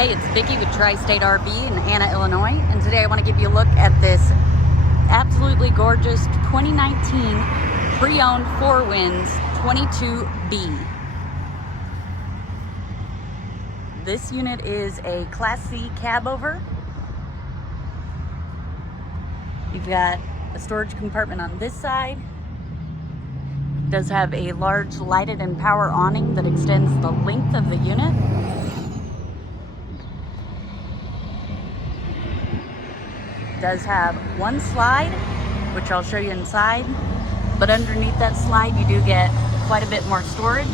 Hey, it's Vicki with Tri-State RV in Anna, Illinois, and today I want to give you a look at this absolutely gorgeous 2019 pre-owned 4Winds 22B. This unit is a Class C Cabover. You've got a storage compartment on this side. It does have a large lighted and power awning that extends the length of the unit. Does have one slide, which I'll show you inside, but underneath that slide you do get quite a bit more storage.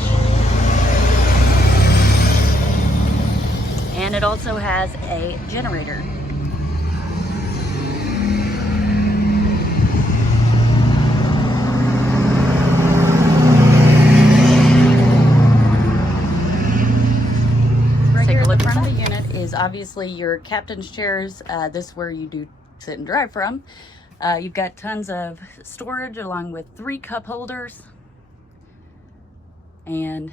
And it also has a generator. Right here at the front of the unit is obviously your captain's chairs. This is where you do sit and drive from. You've got tons of storage along with 3 cup holders, and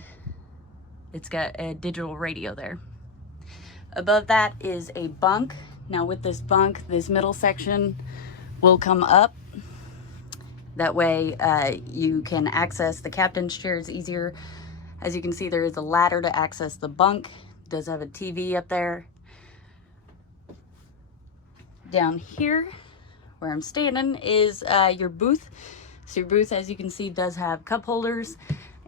it's got a digital radio there. Above that is a bunk. Now with this bunk, this middle section will come up. That way you can access the captain's chairs easier. As you can see, there is a ladder to access the bunk. It does have a TV up there. Down here where I'm standing is your booth. So your booth, as you can see, does have cup holders,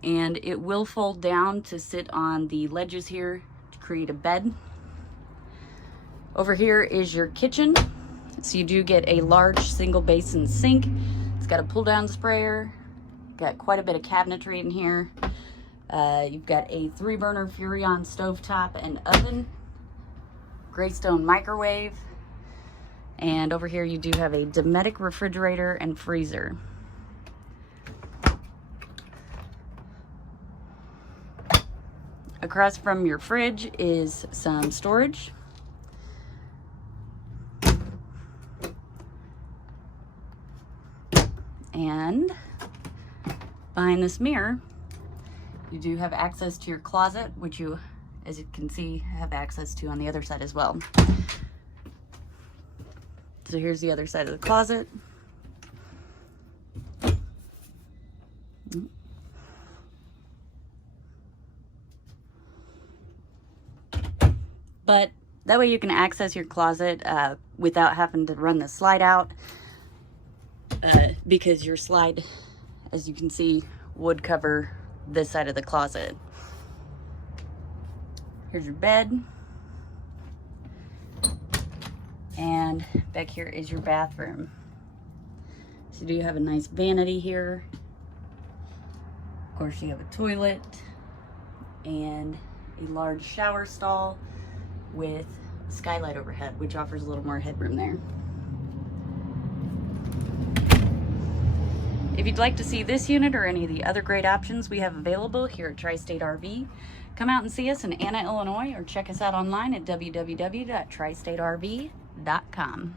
and it will fold down to sit on the ledges here to create a bed. Over here is your kitchen. So you do get a large single basin sink. It's got a pull down sprayer, got quite a bit of cabinetry in here. You've got a 3-burner Furrion stovetop and oven, Greystone microwave. And over here you do have a Dometic refrigerator and freezer. Across from your fridge is some storage. And behind this mirror, you do have access to your closet, which you, as you can see, have access to on the other side as well. So here's the other side of the closet. But that way you can access your closet without having to run the slide out, because your slide, as you can see, would cover this side of the closet. Here's your bed. And back here is your bathroom. So you do have a nice vanity here. Of course, you have a toilet and a large shower stall with a skylight overhead, which offers a little more headroom there. If you'd like to see this unit or any of the other great options we have available here at Tri-State RV, come out and see us in Anna, Illinois, or check us out online at www.tristaterv.com.